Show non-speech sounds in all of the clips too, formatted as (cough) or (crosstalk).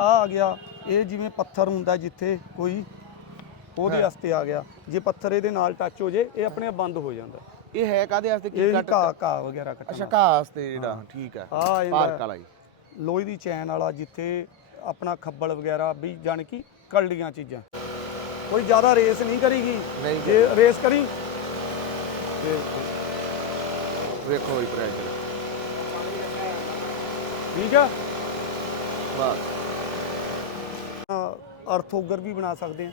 ਆ ਆ ਗਿਆ ਇਹ ਜਿਵੇਂ ਪੱਥਰ ਹੁੰਦਾ ਜਿੱਥੇ ਕੋਈ ਉਹਦੇ ਵਾਸਤੇ ਆ ਗਿਆ। ਜੇ ਪੱਥਰ ਇਹਦੇ ਨਾਲ ਟੱਚ ਹੋ ਜੇ ਇਹ ਆਪਣੇ ਆਪ ਬੰਦ ਹੋ ਜਾਂਦਾ। ਇਹ ਹੈ ਕਾਦੇ ਵਾਸਤੇ? ਕੀ ਇਹ ਕੱਟ ਘਾਹ ਘਾਹ ਵਗੈਰਾ ਅੱਛਾ ਕੱਟਣਾ ਘਾਹ ਵਾਸਤੇ ਜਿਹੜਾ। ਠੀਕ ਹੈ। ਆ ਪਾਰਕ ਵਾਲਾ ਜੀ ਲੋਹੇ ਦੀ ਚੈਨ ਵਾਲਾ ਜਿੱਥੇ ਆਪਣਾ ਖੱਬਲ ਵਗੈਰਾ ਵੀ ਜਾਣ ਕੀ ਕਲਡੀਆਂ ਚੀਜ਼ਾਂ। ਕੋਈ ਜ਼ਿਆਦਾ ਰੇਸ ਨਹੀਂ ਕਰੀਗੀ। ਨਹੀਂ ਜੇ ਰੇਸ ਕਰੀ। ਵੇਖੋ ਇਹ ਪ੍ਰੈਸ਼ਰ ਠੀਕ ਆ? ਵਾਹ ਅਰਥੋਗਰ ਵੀ ਬਣਾ ਸਕਦੇ ਆ।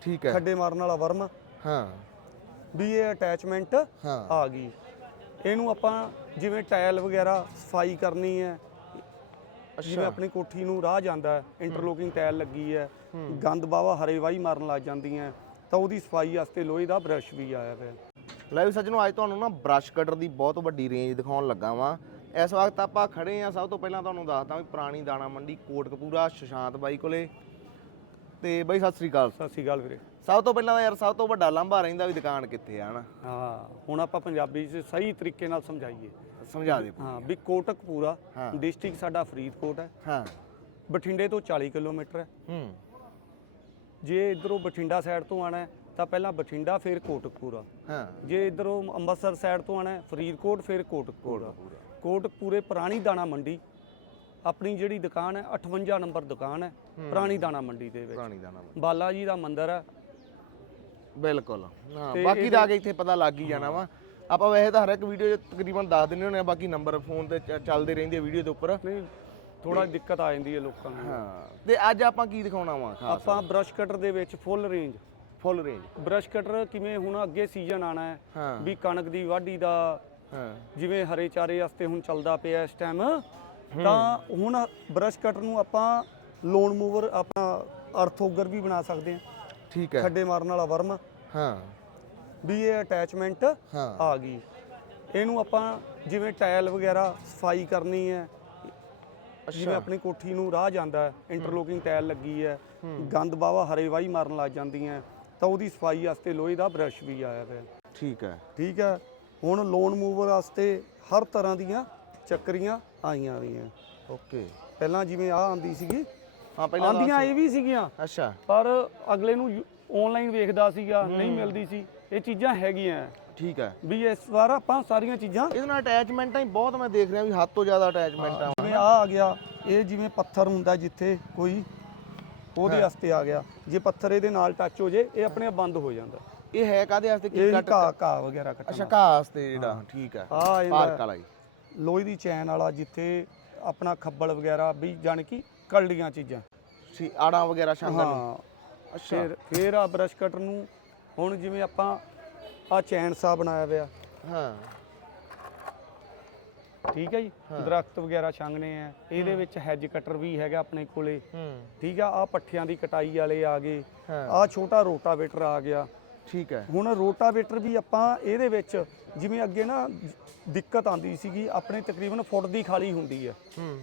ਠੀਕ ਹੈ। ਖੱਡੇ ਮਾਰਨ ਵਾਲਾ ਵਰਮ। ਹਾਂ। ਵੀ ਇਹ ਅਟੈਚਮੈਂਟ ਹਾਂ। ਆ ਗਈ। ਇਹਨੂੰ ਆਪਾਂ ਜਿਵੇਂ ਟਾਇਲ ਵਗੈਰਾ ਸਫ਼ਾਈ ਕਰਨੀ ਹੈ। ਜਿਵੇਂ ਆਪਣੀ ਕੋਠੀ ਨੂੰ ਰਾਹ ਜਾਂਦਾ ਹੈ। ਇੰਟਰਲੋਕਿੰਗ ਟਾਇਲ ਲੱਗੀ ਹੈ। ਗੰਦ ਬਾਵਾ ਹਰੇ ਵਾਈ ਮਾਰਨ ਲੱਗ ਜਾਂਦੀਆਂ ਤਾਂ ਉਹਦੀ ਸਫ਼ਾਈ ਵਾਸਤੇ ਲੋਹੇ ਦਾ ਬ੍ਰਸ਼ ਵੀ ਆਇਆ ਪਿਆ ਲੈ ਵੀ ਸੱਜਣੋ ਅੱਜ ਤੁਹਾਨੂੰ ਨਾ ਬ੍ਰਸ਼ ਕਟਰ ਦੀ ਬਹੁਤ ਵੱਡੀ ਰੇਂਜ ਦਿਖਾਉਣ ਲੱਗਾ ਵਾਂ। ਇਸ ਵਕਤ ਆਪਾਂ ਖੜੇ ਆ ਸਭ ਤੋਂ ਪਹਿਲਾਂ ਤੁਹਾਨੂੰ ਦੱਸਦਾ ਵੀ ਪੁਰਾਣੀ ਦਾਣਾ ਮੰਡੀ ਕੋਟਕਪੂਰਾ ਸ਼ਸ਼ਾਂਤ ਬਾਈ ਕੋਲੇ। ਤੇ ਬਾਈ ਸਤਿ ਸ੍ਰੀ ਅਕਾਲ। ਸਤਿ ਸ਼੍ਰੀ ਅਕਾਲ ਵੀਰੇ। ਸਭ ਤੋਂ ਪਹਿਲਾਂ ਤਾਂ ਯਾਰ ਸਭ ਤੋਂ ਵੱਡਾ ਲਾਂਭਾ ਰਹਿੰਦਾ ਵੀ ਦੁਕਾਨ ਕਿੱਥੇ ਆ ਹਨਾ? ਹਾਂ ਹੁਣ ਆਪਾਂ ਪੰਜਾਬੀ 'ਚ ਸਹੀ ਤਰੀਕੇ ਨਾਲ ਸਮਝਾਈਏ। ਸਮਝਾ ਦੇ ਹਾਂ ਵੀ ਕੋਟਕਪੂਰਾ ਹਾਂ। ਡਿਸਟ੍ਰਿਕਟ ਸਾਡਾ ਫਰੀਦਕੋਟ ਹੈ। ਹਾਂ। ਬਠਿੰਡੇ ਤੋਂ 40 ਕਿਲੋਮੀਟਰ ਹੈ। ਹੂੰ। ਜੇ ਇਧਰੋਂ ਬਠਿੰਡਾ ਸਾਈਡ ਤੋਂ ਆਣਾ ਹੈ ਤਾਂ ਪਹਿਲਾਂ ਬਠਿੰਡਾ ਫਿਰ ਕੋਟਕਪੂਰਾ। ਹਾਂ। ਜੇ ਇਧਰੋਂ ਅੰਮ੍ਰਿਤਸਰ ਸਾਈਡ ਤੋਂ ਆਣਾ ਹੈ ਫਰੀਦਕੋਟ ਫਿਰ ਕੋਟਕਪੂਰਾ। ਕੋਟਕਪੂਰੇ ਪੁਰਾਣੀ ਦਾਣਾ ਮੰਡੀ ਆਪਣੀ ਜਿਹੜੀ ਦੁਕਾਨ ਹੈ 58 ਨੰਬਰ ਦੁਕਾਨ ਹੈ ਪੁਰਾਣੀ ਦਾਣਾ ਮੰਡੀ ਦੇ ਵਿੱਚ। ਪੁਰਾਣੀ ਦਾਣਾ ਮੰਡੀ। ਬਾਲਾ ਜੀ ਦਾ ਮੰਦਿਰ ਹੈ। ਬਿਲਕੁਲ। ਹਾਂ ਤੇ ਬਾਕੀ ਦਾ ਆ ਕੇ ਇੱਥੇ ਪਤਾ ਲੱਗ ਹੀ ਜਾਣਾ ਵਾ। ਆਪਾਂ ਵੈਸੇ ਤਾਂ ਹਰ ਇੱਕ ਵੀਡੀਓ 'ਚ ਤਕਰੀਬਨ ਦੱਸ ਦਿੰਦੇ ਹੁੰਦੇ ਆ ਬਾਕੀ ਨੰਬਰ ਫੋਨ ਤੇ ਚ- ਚੱਲਦੇ ਰਹਿੰਦੇ ਆ ਵੀਡੀਓ ਦੇ ਉੱਪਰ। ਨਹੀਂ ਥੋੜਾ ਦਿੱਕਤ ਆ ਜਾਂਦੀ ਹੈ ਲੋਕਾਂ ਨੂੰ। ਹਾਂ ਤੇ ਅੱਜ ਆਪਾਂ ਕੀ ਦਿਖਾਉਣਾ ਵਾ ਖਾਸ ਆਪਾਂ ਬ੍ਰਸ਼ ਕਟਰ ਦੇ ਵਿੱਚ full range full range brush cutter ਕਿਵੇਂ ਹੁਣ ਅੱਗੇ ਸੀਜ਼ਨ ਆਣਾ ਹੈ ਹਾਂ। ਵੀ ਕਣਕ ਦੀ ਵਾਢੀ ਦਾ ਹਾਂ। ਜਿਵੇਂ ਹਰੇ ਚਾਰੇ ਵਾਸਤੇ ਹੁਣ ਚੱਲਦਾ ਪਿਆ ਇਸ ਟਾਈਮ ਤਾਂ ਹੁਣ ਬ੍ਰਸ਼ ਕਟਰ ਨੂੰ ਆਪਾਂ ਲੋਨ ਮੂਵਰ ਆਪਣਾ ਅਰਥੋਗਰ ਵੀ ਬਣਾ ਸਕਦੇ ਹਾਂ। ਠੀਕ ਹੈ। ਖੱਡੇ ਮਾਰਨ ਵਾਲਾ ਵਰਮ। ਹਾਂ। ਵੀ ਇਹ ਅਟੈਚਮੈਂਟ ਆ ਗਈ। ਇਹਨੂੰ ਆਪਾਂ ਜਿਵੇਂ ਟਾਇਲ ਵਗੈਰਾ ਸਫ਼ਾਈ ਕਰਨੀ ਹੈ ਜਿਵੇਂ ਆਪਣੀ ਕੋਠੀ ਨੂੰ ਰਾਹ ਜਾਂਦਾ ਹੈ ਇੰਟਰਲੋਕਿੰਗ ਟਾਇਲ ਲੱਗੀ ਹੈ ਗੰਦ ਬਾਵਾ ਹਰੇ ਵਾਈ ਮਾਰਨ ਲੱਗ ਜਾਂਦੀਆਂ ਤਾਂ ਉਹਦੀ ਸਫ਼ਾਈ ਵਾਸਤੇ ਲੋਹੇ ਦਾ ਬ੍ਰਸ਼ ਵੀ ਆਇਆ ਪਿਆ ਠੀਕ ਹੈ। ਠੀਕ ਹੈ। ਹੁਣ ਲੋਨ ਮੂਵਰ ਵਾਸਤੇ ਹਰ ਤਰ੍ਹਾਂ ਦੀਆਂ ਚੱਕਰੀਆਂ ਆਈਆਂ ਹੋਈਆਂ। ਓਕੇ। ਪਹਿਲਾਂ ਜਿਵੇਂ ਆ ਆਂਦੀ ਸੀਗੀ ਹਾਂ ਪਹਿਲਾਂ ਆਂਦੀਆਂ ਇਹ ਵੀ ਸੀਗੀਆਂ। ਅੱਛਾ। ਪਰ ਅਗਲੇ ਨੂੰ ਆਨਲਾਈਨ ਵੇਖਦਾ ਸੀਗਾ ਨਹੀਂ ਮਿਲਦੀ ਸੀ। ਇਹ ਚੀਜ਼ਾਂ ਹੈਗੀਆਂ। ਠੀਕ ਹੈ। ਵੀ ਇਸ ਵਾਰ ਆਪਾਂ ਸਾਰੀਆਂ ਚੀਜ਼ਾਂ ਇਹਦੇ ਨਾਲ ਅਟੈਚਮੈਂਟਾਂ ਹੀ ਬਹੁਤ ਮੈਂ ਦੇਖ ਰਿਹਾ ਵੀ ਹੱਦ ਤੋਂ ਜ਼ਿਆਦਾ ਅਟੈਚਮੈਂਟਾਂ ਜਿਵੇਂ ਆ ਆ ਗਿਆ ਇਹ ਜਿਵੇਂ ਪੱਥਰ ਹੁੰਦਾ ਜਿੱਥੇ ਕੋਈ ਉਹਦੇ ਵਾਸਤੇ ਆ ਗਿਆ। ਜੇ ਪੱਥਰ ਇਹਦੇ ਨਾਲ ਟੱਚ ਹੋ ਜੇ ਇਹ ਆਪਣੇ ਆਪ ਬੰਦ ਹੋ ਜਾਂਦਾ। ਇਹ ਹੈ ਕਾਦੇ ਵਾਸਤੇ? ਕੀ ਕੱਟ ਘਾਹ ਘਾਹ ਵਗੈਰਾ ਅੱਛਾ ਕੱਟਣਾ ਘਾਹ ਵਾਸਤੇ ਜਿਹੜਾ। ਠੀਕ ਹੈ। ਆ ਪਾਰਕ ਵਾਲਾ ਜੀ ਲੋਹੇ ਦੀ ਚੈਨ ਵਾਲਾ ਜਿੱਥੇ ਆਪਣਾ ਖੱਬਲ ਵਗੈਰਾ ਵੀ ਜਾਣ ਕੀ ਕਲਡੀਆਂ ਚੀਜ਼ਾਂ। ਸੀ ਆੜਾਂ ਵਗੈਰਾ ਸ਼ਾਂਗਾਂ ਨੂੰ? ਹਾਂ। ਫਿਰ ਫਿਰ ਆ ਬ੍ਰਸ਼ ਕਟਰ ਨੂੰ ਹੁਣ ਜਿਵੇਂ ਆਪਾਂ ਆ ਚੈਨ ਸਾ ਬਣਾਇਆ ਹੋਇਆ। ਹਾਂ। ਠੀਕ ਹੈ ਜੀ? ਦਰਖਤ ਵਗੈਰਾ ਛਾਂਗਣੇ ਆ। ਇਹਦੇ ਵਿੱਚ ਹੈਜ ਕਟਰ ਵੀ ਹੈਗਾ ਆਪਣੇ ਕੋਲੇ। ਹੂੰ। ਠੀਕ ਆ? ਆ ਪੱਠਿਆਂ ਦੀ ਕਟਾਈ ਵਾਲੇ ਆ ਗਏ। ਹਾਂ। ਆ ਛੋਟਾ ਰੋਟਾਵੇਟਰ ਆ ਗਿਆ। ਠੀਕ ਹੈ। ਹੁਣ ਰੋਟਾਵੇਟਰ ਵੀ ਆਪਾਂ ਇਹਦੇ ਵਿੱਚ ਜਿਵੇਂ ਅੱਗੇ ਨਾ ਦਿੱਕਤ ਆਂਦੀ ਸੀਗੀ ਆਪਣੇ ਤਕਰੀਬਨ ਫੁੱਟ ਦੀ ਖਾਲੀ ਹੁੰਦੀ ਹੈ ਹੂੰ।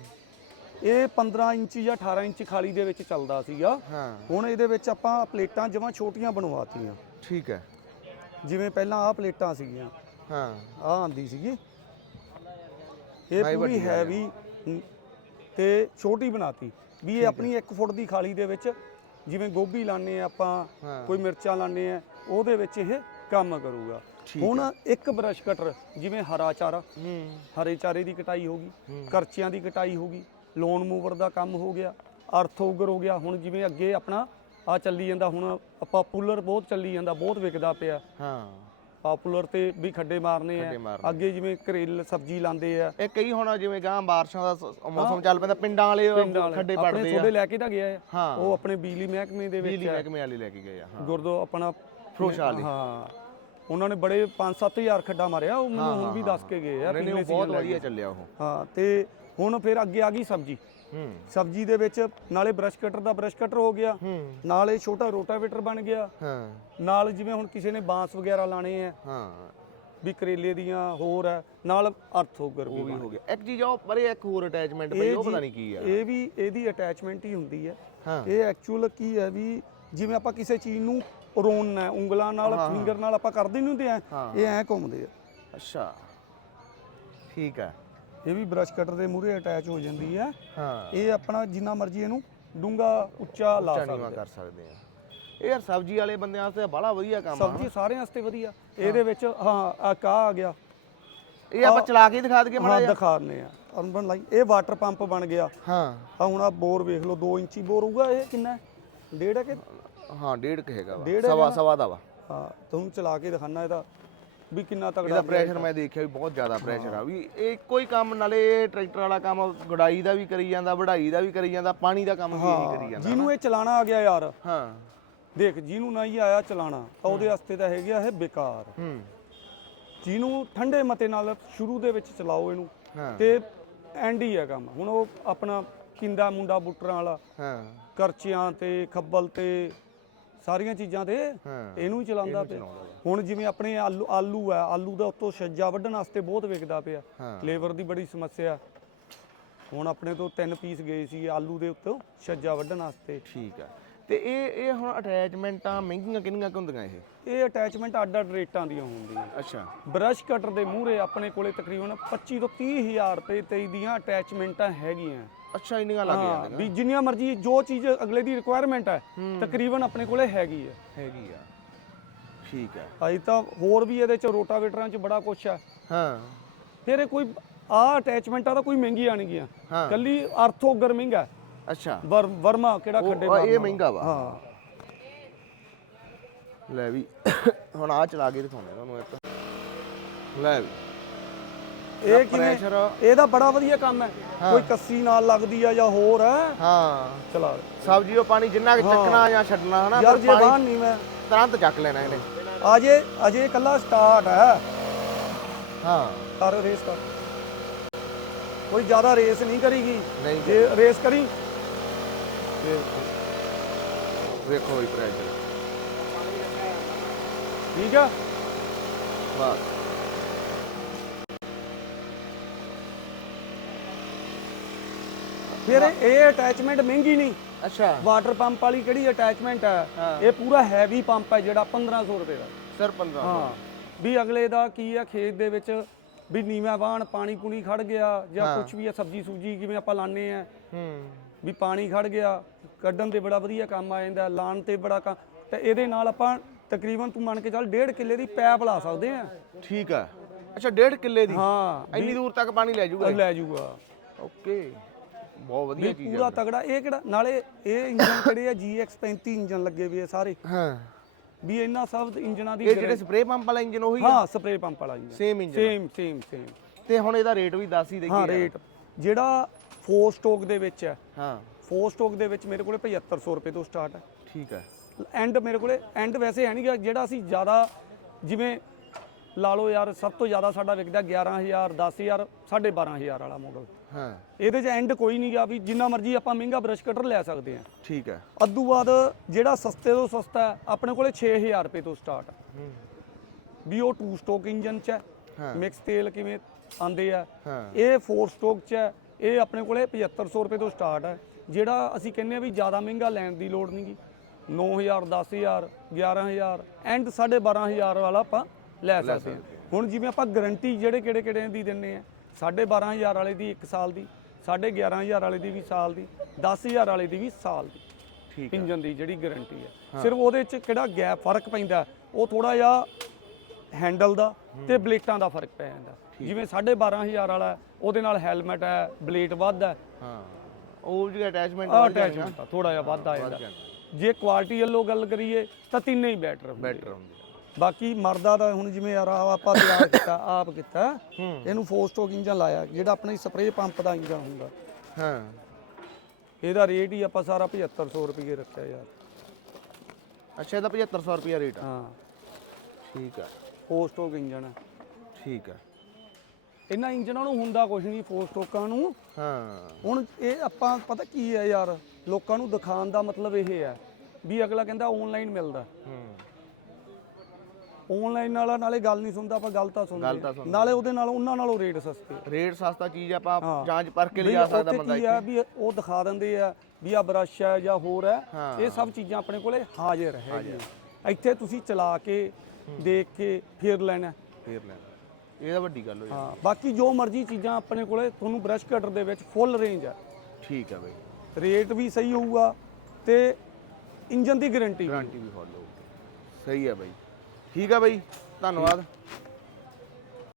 ਇਹ 15 ਇੰਚ ਜਾਂ 18 ਇੰਚ ਖਾਲੀ ਦੇ ਵਿੱਚ ਚੱਲਦਾ ਸੀਗਾ। ਹਾਂ। ਹੁਣ ਇਹਦੇ ਵਿੱਚ ਆਪਾਂ ਪਲੇਟਾਂ ਜਮਾਂ ਛੋਟੀਆਂ ਬਣਵਾਤੀਆਂ। ਠੀਕ ਹੈ। ਜਿਵੇਂ ਪਹਿਲਾਂ ਆਹ ਪਲੇਟਾਂ ਸੀਗੀਆਂ। ਹਾਂ। ਆਹ ਆਂਦੀ ਸੀਗੀ। ਇਹ ਪੂਰੀ ਆ ਹੈਵੀ ਤੇ ਛੋਟੀ ਬਣਾਤੀ। ਵੀ ਇਹ ਆਪਣੀ 1 ਫੁੱਟ ਦੀ ਖਾਲੀ ਦੇ ਵਿੱਚ ਜਿਵੇਂ ਗੋਭੀ ਲਾਣੇ ਆਪਾਂ ਹਾਂ। ਕੋਈ ਮਿਰਚਾਂ ਲਾਣੇ ਆ ਉਹਦੇ ਵਿੱਚ ਇਹ ਕੰਮ ਕਰੂਗਾ। ਹੁਣ ਇੱਕ ਬ੍ਰਸ਼ ਕਟਰ ਜਿਵੇਂ ਹਰਾ ਚਾਰਾ ਹਰੇ ਚਾਰੇ ਦੀ ਕਟਾਈ ਹੋ ਗਈ ਕਰਚੀਆਂ ਦੀ ਕਟਾਈ ਹੋ ਗਈ ਲੋਨ ਮੂਵਰ ਦਾ ਕੰਮ ਹੋ ਗਿਆ ਅਰਥੋਗਰ ਹੋ ਗਿਆ ਹੁਣ ਜਿਵੇਂ ਅੱਗੇ ਆਪਣਾ ਆ ਚੱਲੀ ਜਾਂਦਾ ਹੁਣ ਪਾਪੂਲਰ ਬਹੁਤ ਚੱਲੀ ਜਾਂਦਾ ਬਹੁਤ ਵਿਕਦਾ ਪਿਆ। ਹਾਂ। ਪਾਪੂਲਰ ਤੇ ਵੀ ਖੱਡੇ ਮਾਰਨੇ ਆ। ਅੱਗੇ ਜਿਵੇਂ ਕਰੇਲ ਸਬਜ਼ੀ ਲਾਉਂਦੇ ਆ। ਇਹ ਕਈ ਹੁਣ ਜਿਵੇਂ ਗਾਂ ਬਾਰਿਸ਼ਾਂ ਦਾ ਮੌਸਮ ਚੱਲ ਪੈਂਦਾ ਪਿੰਡਾਂ ਵਾਲੇ ਖੱਡੇ ਆਪਣੇ ਪੜਦੇ ਆ। ਲੈ ਕੇ ਤਾਂ ਗਿਆ ਆ। ਉਹ ਆਪਣੇ ਬਿਜਲੀ ਮਹਿਕਮੇ ਦੇ ਬਿਜਲੀ ਵਿੱਚ ਆ। ਮਹਿਕਮੇ ਵਾਲੇ ਲੈ ਕੇ ਗਏ ਆ ਹਾਂ। ਗੁਰਦੋ ਆਪਣਾ ਫਰੋਸ਼ਾਲ ਦੀ। ਹਾਂ। ਉਹਨਾਂ ਨੇ ਬੜੇ 5-7000 ਖੱਡਾ ਮਾਰਿਆ ਉਹ ਮੈਨੂੰ ਹੁਣ ਵੀ ਦੱਸ ਕੇ ਗਏ ਆ ਨਹੀਂ ਉਹ ਬਹੁਤ ਵਧੀਆ। ਚੱਲਿਆ ਉਹ। ਹਾਂ ਤੇ ਹੁਣ ਫਿਰ ਅੱਗੇ ਆ ਗਈ ਸਬਜ਼ੀ। ਹੂੰ। ਸਬਜ਼ੀ ਦੇ ਵਿੱਚ ਨਾਲੇ ਬ੍ਰਸ਼ ਕਟਰ ਦਾ ਬ੍ਰਸ਼ ਕਟਰ ਹੋ ਗਿਆ ਹੂੰ। ਨਾਲੇ ਛੋਟਾ ਰੋਟਾਵੇਟਰ ਬਣ ਗਿਆ। ਹਾਂ। ਨਾਲ ਜਿਵੇਂ ਹੁਣ ਕਿਸੇ ਨੇ ਬਾਂਸ ਵਗੈਰਾ ਲਾਣੇ ਆ। ਹਾਂ। ਵੀ ਕਰੇਲੇ ਦੀਆਂ ਹੋਰ ਹੈ ਨਾਲ ਅਰਥੋਗਰ ਵੀ ਹੋ ਗਿਆ। ਇੱਕ ਚੀਜ਼ ਉਹ ਪਰੇ ਇੱਕ ਹੋਰ ਅਟੈਚਮੈਂਟ ਪਈ ਉਹ ਪਤਾ ਨਹੀਂ ਕੀ ਆ। ਇਹ ਵੀ ਇਹਦੀ ਅਟੈਚਮੈਂਟ ਹੀ ਹੁੰਦੀ ਹੈ ਹਾਂ। ਇਹ ਐਕਚੁਅਲ ਕੀ ਹੈ ਵੀ ਜਿਵੇਂ ਆਪਾਂ ਕਿਸੇ ਚੀਜ਼ ਨੂੰ ਰੋਣਨਾ ਹੈ, ਉਂਗਲਾਂ ਨਾਲ ਫਿੰਗਰ ਨਾਲ ਆਪਾਂ ਕਰਦੇ ਨਹੀਂ ਹੁੰਦੇ ਆ ਹਾਂ। ਇਹ ਐ ਘੁੰਮਦੇ ਆ। ਅੱਛਾ। ਠੀਕ ਆ ਇਹ ਵੀ ਬ੍ਰਸ਼ ਕਟਰ ਦੇ ਮੂਹਰੇ ਅਟੈਚ ਹੋ ਜਾਂਦੀ ਹੈ। ਹਾਂ। ਇਹ ਆਪਣਾ ਜਿੰਨਾ ਮਰਜ਼ੀ ਇਹਨੂੰ ਡੂੰਗਾ ਉੱਚਾ ਲਾ ਸਕਦੇ ਕਰ ਸਕਦੇ ਆ। ਇਹ ਯਾਰ ਸਬਜ਼ੀ ਵਾਲੇ ਬੰਦਿਆਂ ਵਾਸਤੇ ਬੜਾ ਵਧੀਆ ਕੰਮ ਆ। ਸਬਜ਼ੀ ਸਾਰਿਆਂ ਵਾਸਤੇ ਵਧੀਆ। ਇਹਦੇ ਵਿੱਚ ਹਾਂ ਆ ਕਾ ਆ ਗਿਆ। ਇਹ ਆਪਾਂ ਚਲਾ ਕੇ ਦਿਖਾ ਦਈਏ ਹਾਂ ਮਾੜਾ ਜਿਹਾ ਦਿਖਾਣੇ ਆ। ਅਰਬਨ ਲਾਈ। ਇਹ ਵਾਟਰ ਪੰਪ ਬਣ ਗਿਆ। ਹਾਂ। ਆ ਹੁਣ ਆ ਬੋਰ ਵੇਖ ਲਓ 2 ਇੰਚੀ ਬੋਰ ਹੋਊਗਾ ਇਹ ਕਿੰਨਾ? ਹੈ? ਡੇਢ ਹੈ ਕਿ ਹਾਂ ਡੇਢ ਕੁ ਹੈਗਾ ਵਾ। ਡੇਢ ਸਵਾ ਸਵਾ ਦਾ ਵਾ। ਹਾਂ ਤੁਹਾਨੂੰ ਚਲਾ ਕੇ ਦਿਖਾਣਾ ਇਹਦਾ ਵੀ ਕਿੰਨਾ ਤਗੜਾ ਇਹਦਾ ਪ੍ਰੈਸ਼ਰ ਮੈਂ ਦੇਖਿਆ ਵੀ ਬਹੁਤ ਜ਼ਿਆਦਾ ਪ੍ਰੈਸ਼ਰ ਆ ਵੀ ਇਹ ਹੀ ਕੰਮ ਨਾਲੇ ਇਹ ਟਰੈਕਟਰ ਵਾਲਾ ਕੰਮ ਗੁਡਾਈ ਦਾ ਵੀ ਕਰੀ ਜਾਂਦਾ ਵਢਾਈ ਦਾ ਵੀ ਕਰੀ ਜਾਂਦਾ ਪਾਣੀ ਦਾ ਕੰਮ ਵੀ ਇਹੀ ਕਰੀ ਜਾਂਦਾ ਜਿਹਨੂੰ ਇਹ ਚਲਾਣਾ ਆ ਗਿਆ ਯਾਰ। ਹਾਂ। ਦੇਖ ਜਿਹਨੂੰ ਨਹੀਂ ਆਇਆ ਚਲਾਣਾ ਤਾਂ ਉਹਦੇ ਵਾਸਤੇ ਤਾਂ ਹੈਗਾ ਇਹ ਬੇਕਾਰ। ਹੂੰ। ਜਿਹਨੂੰ ਠੰਡੇ ਮਤੇ ਨਾਲ ਸ਼ੁਰੂ ਦੇ ਵਿੱਚ ਚਲਾਓ ਇਹਨੂੰ ਹਾਂ। ਤੇ ਐਂਡ ਹੀ ਹੈ ਕੰਮ। ਹੁਣ ਉਹ ਆਪਣਾ ਕਿੰਦਾ ਮੁੰਡਾ ਬੁੱਟਰਾਂ ਵਾਲਾ ਹਾਂ। ਕਰਚਿਆਂ ਤੇ ਖੱਬਲ ਤੇ ਸਾਰੀਆਂ ਚੀਜ਼ਾਂ ਤੇ ਇਹਨੂੰ ਹੀ ਚਲਾਉਂਦਾ ਪਿਆ। ਹੁਣ ਜਿਵੇਂ ਆਪਣੇ ਆਲੂ ਆਲੂ ਆ ਆਲੂ ਦਾ ਉੱਤੋਂ ਛੱਜਾ ਵੱਢਣ ਵਾਸਤੇ ਬਹੁਤ ਵਿਕਦਾ ਪਿਆ। ਲੇਬਰ ਦੀ ਬੜੀ ਸਮੱਸਿਆ। ਹੁਣ ਆਪਣੇ ਤੋਂ ਤਿੰਨ ਪੀਸ ਗਏ ਸੀ ਆਲੂ ਦੇ ਉੱਤੋਂ ਛੱਜਾ ਵੱਢਣ ਵਾਸਤੇ। ਠੀਕ ਆ। ਤੇ ਇਹ ਇਹ ਹੁਣ ਅਟੈਚਮੈਂਟਾਂ ਮਹਿੰਗੀਆਂ ਕਿੰਨੀਆਂ ਕੁ ਹੁੰਦੀਆਂ ਇਹ? ਇਹ ਅਟੈਚਮੈਂਟ ਅੱਡ ਅੱਡ ਰੇਟਾਂ ਦੀਆਂ ਹੁੰਦੀਆਂ। ਅੱਛਾ। ਬ੍ਰਸ਼ ਕਟਰ ਦੇ ਮੂਹਰੇ ਆਪਣੇ ਕੋਲੇ ਤਕਰੀਬਨ 25 ਤੋਂ 30 ਹਜ਼ਾਰ ਰੁਪਏ ਤੇ ਦੀਆਂ ਅਟੈਚਮੈਂਟਾਂ ਹੈਗੀਆਂ। ਅੱਛਾ ਇੰਨੀਆਂ ਲੱਗ ਹਾਂ, ਜਾਂਦੀਆਂ। ਵੀ ਜਿੰਨੀਆਂ ਮਰਜ਼ੀ ਜੋ ਚੀਜ਼ ਅਗਲੇ ਦੀ ਰਿਕੁਆਇਰਮੈਂਟ ਹੈ ਤਕਰੀਬਨ ਆਪਣੇ ਕੋਲੇ ਹੈਗੀ ਹੈ। ਹੈਗੀ ਆ। ਠੀਕ ਆ। ਅਜੇ ਤਾਂ ਹੋਰ ਵੀ ਇਹਦੇ ਚ ਰੋਟਾਵੇਟਰਾਂ ਚ ਬੜਾ ਕੁਛ ਹੈ। ਹਾਂ। ਫਿਰ ਇਹ ਕੋਈ ਆ ਅਟੈਚਮੈਂਟਾਂ ਤਾਂ ਕੋਈ ਮਹਿੰਗੀਆਂ ਨਹੀਂ ਗੀਆਂ ਹਾਂ। ਕੱਲੀ ਅਰਥੋਗਰ ਮਹਿੰਗਾ ਹੈ। ਅੱਛਾ। ਵਰ ਵਰਮਾ ਕਿਹੜਾ ਉਹ- ਖੱਡੇ ਉਹ ਇਹ ਮਾਰਨਾ। ਮਹਿੰਗਾ ਵਾ। ਹਾਂ। ਲੈ ਵੀ। (coughs) ਹੁਣ ਆ ਚਲਾ ਕੇ ਦਿਖਾਉਂਦੇ ਤੁਹਾਨੂੰ ਇੱਕ। ਲੈ ਵੀ। ਇਹ ਕਿਵੇਂ? ਇਹਦਾ ਬੜਾ ਵਧੀਆ ਕੰਮ ਹੈ। ਕੋਈ ਕੱਸੀ ਨਾਲ ਲੱਗਦੀ ਆ ਜਾਂ ਹੋਰ ਹੈ। ਹਾਂ। ਚਲਾ। ਸਬਜ਼ੀ ਉਹ ਪਾਣੀ ਜਿੰਨਾ ਕੁ ਚੱਕਣਾ ਜਾਂ ਛੱਡਣਾ ਹਨਾ ਯਾਰ ਜੇ ਬਾਹਰ ਨਹੀਂ ਮੈਂ ਤੁਰੰਤ ਚੱਕ ਲੈਣਾ ਇਹਨੇ। ਅਜੇ ਅਜੇ ਕੱਲਾ ਸਟਾਰਟ ਹੈ। ਹਾਂ। ਕਰ ਰੇਸ ਕਰ। ਕੋਈ ਜ਼ਿਆਦਾ ਰੇਸ ਨਹੀਂ ਕਰੀਗੀ। ਜੇ ਰੇਸ ਕਰੀ। ਵੇਖੋ ਵੀ ਪ੍ਰੈਸ਼ਰ ਠੀਕ ਆ? ਬਸ। ਫਿਰ ਇਹ- ਅਟੈਚਮੈਂਟ ਮਹਿੰਗੀ ਨਹੀਂ। ਅੱਛਾ। ਵਾਟਰ ਪੰਪ ਵਾਲੀ ਕਿਹੜੀ ਅਟੈਚਮੈਂਟ ਹੈ ਹਾਂ। ਇਹ ਪੂਰਾ ਹੈਵੀ ਪੰਪ ਹੈ ਜਿਹੜਾ 1500 ਰੁਪਏ ਦਾ। ਸਰ 15 ਹਾਂ। ਵੀ ਅਗਲੇ ਦਾ ਕੀ ਆ ਖੇਤ ਦੇ ਵਿੱਚ ਵੀ ਨੀਵਾਂ ਵਾਹਣ ਪਾਣੀ ਪੂਣੀ ਖੜ ਗਿਆ ਜਾਂ। ਕੁਝ ਵੀ ਆ ਸਬਜੀ ਸੂਜੀ ਜਿਵੇਂ ਆਪਾਂ ਲਾਣੇ ਆ। ਹੂੰ। ਵੀ ਪਾਣੀ ਖੜ ਗਿਆ ਕੱਢਣ ਤੇ ਬੜਾ ਵਧੀਆ ਕੰਮ ਆ ਜਾਂਦਾ ਲਾਣ ਤੇ ਬੜਾ ਕੰਮ ਤੇ ਇਹਦੇ ਨਾਲ ਆਪਾਂ ਤਕਰੀਬਨ ਤੂੰ ਮੰਨ ਕੇ ਚੱਲ 1.5 ਕਿੱਲੇ ਦੀ ਪੈਪ ਲਾ ਸਕਦੇ ਆ। ਠੀਕ ਆ। ਅੱਛਾ 1.5 ਕਿੱਲੇ ਦੀ? ਹਾਂ ਇੰਨੀ ਦੂਰ ਤੱਕ ਪਾਣੀ ਲੈ ਜਾਊਗਾ ਲੈ ਜਾਊਗਾ ਓਕੇ। ਬਹੁਤ ਵਧੀਆ ਚੀਜ਼ ਪੂਰਾ ਤਗੜਾ ਇਹ ਕਿਹੜਾ? ਨਾਲੇ ਇਹ ਇੰਜਨ ਕਿਹੜੇ ਆ GX35 ਇੰਜਨ ਲੱਗੇ ਵੀ ਆ ਸਾਰੇ। ਹਾਂ। ਵੀ ਇਹਨਾਂ ਸਭ ਇੰਜਨਾਂ ਦੀ ਇਹ ਜਿਹੜੇ ਸਪਰੇ ਪੰਪ ਵਾਲਾ ਇੰਜਨ ਉਹੀ ਹਾਂ ਸਪਰੇ ਪੰਪ ਵਾਲਾ engine same engine same same same ਤੇ ਹੁਣ ਇਹਦਾ ਰੇਟ ਵੀ ਦੱਸ ਹੀ ਦੇਈਏ। ਹਾਂ। ਰੇਟ ਜਿਹੜਾ 4 ਸਟੋਕ ਦੇ ਵਿੱਚ ਹੈ ਹਾਂ। 4 ਸਟੋਕ ਦੇ ਵਿੱਚ ਮੇਰੇ ਕੋਲੇ 7500 ਰੁਪਏ ਤੋਂ ਸਟਾਰਟ ਹੈ ਠੀਕ ਹੈ ਐਂਡ ਮੇਰੇ ਕੋਲੇ ਐਂਡ ਵੈਸੇ ਹੈ ਨਹੀਂ ਜਿਹੜਾ ਅਸੀਂ ਜ਼ਿਆਦਾ ਜਿਵੇਂ ਲਾ ਲਓ ਯਾਰ ਸਭ ਤੋਂ ਜ਼ਿਆਦਾ ਸਾਡਾ ਵਿਕਦਾ 11000 10000 12500 ਵਾਲਾ ਮਾਡਲ ਹਾਂ। ਇਹਦੇ 'ਚ ਐਂਡ ਕੋਈ ਨਹੀਂ ਗਾ ਵੀ ਜਿੰਨਾ ਮਰਜ਼ੀ ਆਪਾਂ ਮਹਿੰਗਾ ਬ੍ਰਸ਼ ਕਟਰ ਲੈ ਸਕਦੇ ਹਾਂ। ਠੀਕ ਹੈ। ਅੱਧੂ ਬਾਅਦ ਜਿਹੜਾ ਸਸਤੇ ਤੋਂ ਸਸਤਾ ਹੈ ਆਪਣੇ ਕੋਲੇ 6000 ਰੁਪਏ ਤੋਂ ਸਟਾਰਟ ਹੈ ਹੂੰ। ਵੀ ਉਹ 2 ਸਟੋਕ ਇੰਜਨ 'ਚ ਹਾਂ। ਹੈ। ਮਿਕਸ ਤੇਲ ਕਿਵੇਂ ਆਂਦੇ ਆ। ਹਾਂ। ਇਹ 4 ਸਟੋਕ 'ਚ ਹੈ। ਇਹ ਆਪਣੇ ਕੋਲੇ 7500 ਰੁਪਏ ਤੋਂ ਸਟਾਰਟ ਹੈ। ਜਿਹੜਾ ਅਸੀਂ ਕਹਿੰਦੇ ਆ ਵੀ ਜ਼ਿਆਦਾ ਮਹਿੰਗਾ ਲੈਣ ਦੀ ਲੋੜ ਨਹੀਂਗੀ 9000 10000 11000 ਐਂਡ 12500 ਵਾਲਾ ਆਪਾਂ ਲੈ ਸਕਦੇ ਹਾਂ। ਹੁਣ ਜਿਵੇਂ ਆਪਾਂ ਗਾਰੰਟੀ ਜਿਹੜੇ ਕਿਹੜੇ ਕਿਹੜੇ ਦੀ ਦਿੰਨੇ ਆ 12500 ਵਾਲੇ ਦੀ 1 ਸਾਲ ਦੀ 11500 ਵਾਲੇ ਦੀ ਵੀ ਸਾਲ ਦੀ 10000 ਵਾਲੇ ਦੀ ਵੀ ਸਾਲ ਦੀ। ਠੀਕ ਹੈ ਇੰਜਨ ਦੀ ਜਿਹੜੀ ਗਾਰੰਟੀ ਹੈ। ਸਿਰਫ ਉਹਦੇ 'ਚ ਕਿਹੜਾ ਗੈਪ ਫ਼ਰਕ ਪੈਂਦਾ? ਉਹ ਥੋੜਾ ਜਿਹਾ ਹੈਂਡਲ ਦਾ ਤੇ ਬਲੇਟਾਂ ਦਾ ਫ਼ਰਕ ਪੈ ਜਾਂਦਾ। ਜਿਵੇਂ 12500 ਵਾਲਾ ਉਹਦੇ ਨਾਲ ਹੈਲਮਟ ਹੈ ਬਲੇਟ ਵੱਧ ਹੈ। ਹਾਂ। ਉਹ ਜਿਹੜੀ ਅਟੈਚਮੈਂਟ ਅਟੈਚਮੈਂਟ ਥੋੜਾ ਜਿਹਾ ਵੱਧ ਆ ਜਾਂਦਾ। ਜੇ ਕੁਆਲਿਟੀ ਵੱਲੋਂ ਗੱਲ ਕਰੀਏ ਤਾਂ ਤਿੰਨੇ ਹੀ ਬੈਟਰ ਬੈਟਰ ਹੁੰਦੀ ਬਾਕੀ ਮਰਦਾ ਦਾ ਹੁਣ ਜਿਵੇਂ ਯਾਰ ਆਹ ਆਪਾਂ ਤਿਆਰ ਕੀਤਾ ਆਪ ਕੀਤਾ ਇਹਨੂੰ ਫੋਰ ਸਟੋਕ ਇੰਜਨ ਲਾਇਆ ਜਿਹੜਾ ਆਪਣਾ ਸਪਰੇਅ ਪੰਪ ਦਾ ਇੰਜਨ ਹੁੰਦਾ। ਹਾਂ। ਇਹਦਾ ਰੇਟ ਹੀ ਆਪਾਂ ਸਾਰਾ 7500 ਰੁਪਏ ਰੱਖਿਆ ਯਾਰ। ਅੱਛਾ ਇਹਦਾ 7500 ਰੁਪਿਆ ਰੇਟ ਆ। ਹਾਂ। ਠੀਕ ਆ। ਫੋਰ ਸਟੋਕ ਇੰਜਨ ਠੀਕ ਆ। ਇਹਨਾਂ ਇੰਜਨਾਂ ਨੂੰ ਹੁੰਦਾ ਕੁਝ ਨਹੀਂ ਫੋਰ ਸਟੋਕਾਂ ਨੂੰ। ਹਾਂ। ਹੁਣ ਇਹ ਆਪਾਂ ਪਤਾ ਕੀ ਹੈ ਯਾਰ ਲੋਕਾਂ ਨੂੰ ਦਿਖਾਉਣ ਦਾ ਮਤਲਬ ਇਹ ਹੈ ਵੀ ਅਗਲਾ ਕਹਿੰਦਾ ਆਨਲਾਈਨ ਮਿਲਦਾ। ਹੂੰ। ਆਨਲਾਈਨ ਨਾਲ ਨਾਲੇ ਗੱਲ ਨਹੀਂ ਸੁਣਦਾ ਆਪਾਂ ਗੱਲ ਤਾਂ ਗੱਲ ਸੁਣਦੇ ਹਾਂ। ਨਾਲੇ ਉਹਦੇ ਨਾਲ ਉਹਨਾਂ ਨਾਲੋਂ ਰੇਟ ਸਸਤੇ ਰੇਟ ਸਸਤਾ ਚੀਜ਼ ਆਪਾਂ ਹਾਂ। ਜਾਂਚ ਪਰਖ ਕੇ ਲਿਜਾ ਸਕਦਾ ਉੱਥੇ ਬੰਦਾ ਕੀ ਆ ਵੀ ਉਹ ਦਿਖਾ ਦਿੰਦੇ ਆ ਵੀ ਆ ਬਰਸ਼ ਹੈ ਜਾਂ ਹੋਰ ਹੈ। ਹਾਂ। ਇਹ ਸਭ ਚੀਜ਼ਾਂ ਆਪਣੇ ਕੋਲੇ ਹਾਜ਼ਰ ਹੈਗੀਆਂ ਇੱਥੇ ਤੁਸੀਂ ਚਲਾ ਕੇ ਦੇਖ ਕੇ ਫਿਰ ਲੈਣਾ। ਫੇਰ ਲੈਣਾ। ਇਹ ਤਾਂ ਵੱਡੀ ਗੱਲ ਹੋਈ ਹਾਂ ਬਾਕੀ ਜੋ ਮਰਜ਼ੀ ਚੀਜ਼ਾਂ ਆਪਣੇ ਕੋਲੇ ਤੁਹਾਨੂੰ ਬ੍ਰਸ਼ ਕਟਰ ਦੇ ਵਿੱਚ ਫੁੱਲ ਰੇਂਜ ਹੈ ਠੀਕ ਆ ਬਈ। ਰੇਟ ਵੀ ਸਹੀ ਹੋਊਗਾ ਤੇ ਇੰਜਨ ਦੀ ਗਾਰੰਟੀ ਗਾਰੰਟੀ ਵੀ ਫੁੱਲ ਹੋਊਗੀ। ਸਹੀ ਹੈ ਬਾਈ। ਠੀਕ ਆ ਬਾਈ ਧੰਨਵਾਦ।